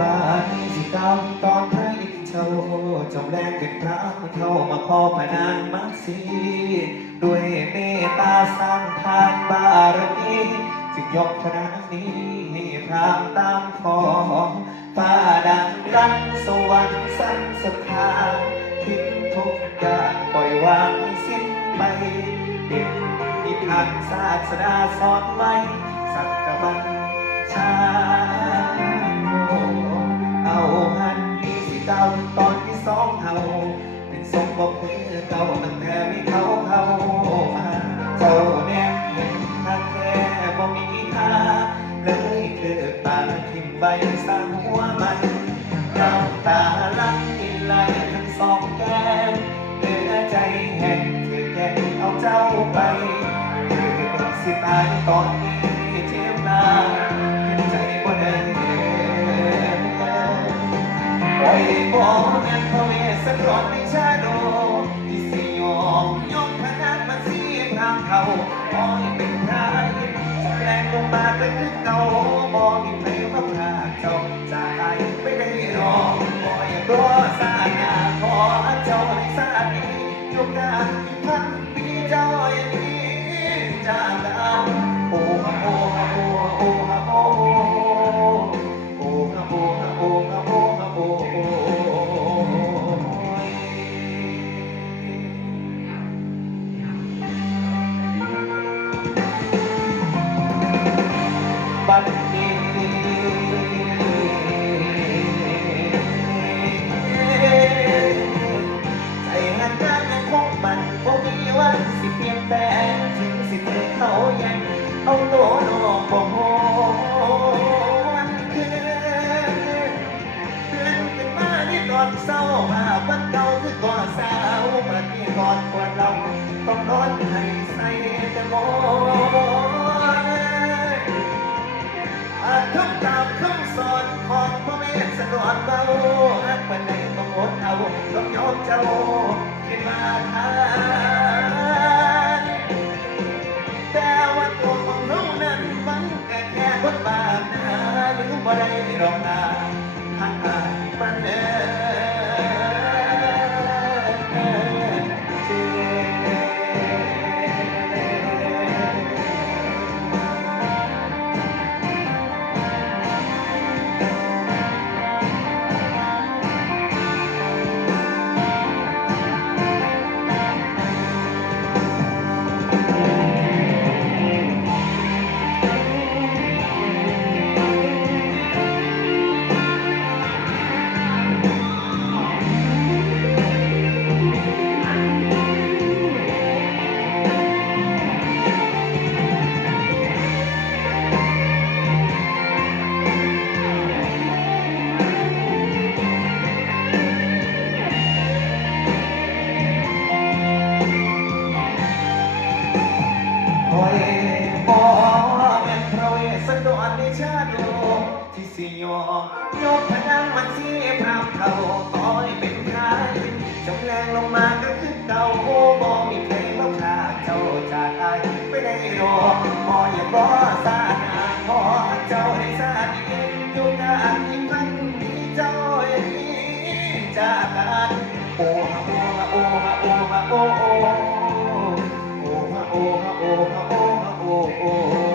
บานี้สิเก้าตอนพระอินทร์เจ้าจำแรงเป็นพระเข้ามาขอพนางมาสีด้วยเมตตาสร้างทานบารมีจึงยกพระนนี้ให้พรามตามขอฟ้าดังลั่นสวรรค์สั้นสุดทางทิ้งทุกอย่างปล่อยวางสิ้นไปเด็กที่ทางศาสดาสอนไว้สักกะบันชา เก้าตอนที่สองเฮาเป็นทรงบอกคือเก่าตั้งแต่มีเขาเขามาเจ้าแนมเห็นทาแค่บ่มีค่าเลยเกิดตาทิมใบสร้างหัวมันน้ำตาลังกินไหลทั้งสองแก้มเหลือใจแห้งคือแก่เอาเจ้าไปคือสิตายตอนนี้ ปล่อยบ่แม่นพระเวสสันดรในชาโดที่สยอมยกพนันมาสีพรางเขาปล่อยเป็นพระอินทร์แรงลงมาก็คือเก่าบ่มีใครมาพรากเจ้าจากไปไม่ได้รอบ่อยารอสาหน้าขอเจ้าในสานี้ยกงาพันปีเจ้าอย่างนี้จากกันโอ้โอ้โอ้โอ้ เอาตัวน้องบ่หวนคืนตื่นขึ้นมาที่ตอนเศร้าภาวันเก่าคือก่อนสาวประเทศก่อนควรเราต้องนอนให้ใส่แต่หมอนอาจทำตามคำสอนของพระเมสสดรเบาหักปันใดต้องอดเอาต้องยอมเจ้าขึ้นมาทา บ่ได้รองนา อยจำแรงลงมาก็คือเก่าโอ้บ่มีใครมาพาเจ้าจากอายไม่ได้รอพออย่าบ่สาหนาขอเจ้าให้สาดีอยู่งานอีกครั้งนี้เจ้าให้ดีจากกันโอ้ฮะโอ้ฮะโอ้ฮะโอ้ฮะโอ้โอ้โอ้ฮะโอ้ฮะโอ้ฮะโอ้ฮะโอ้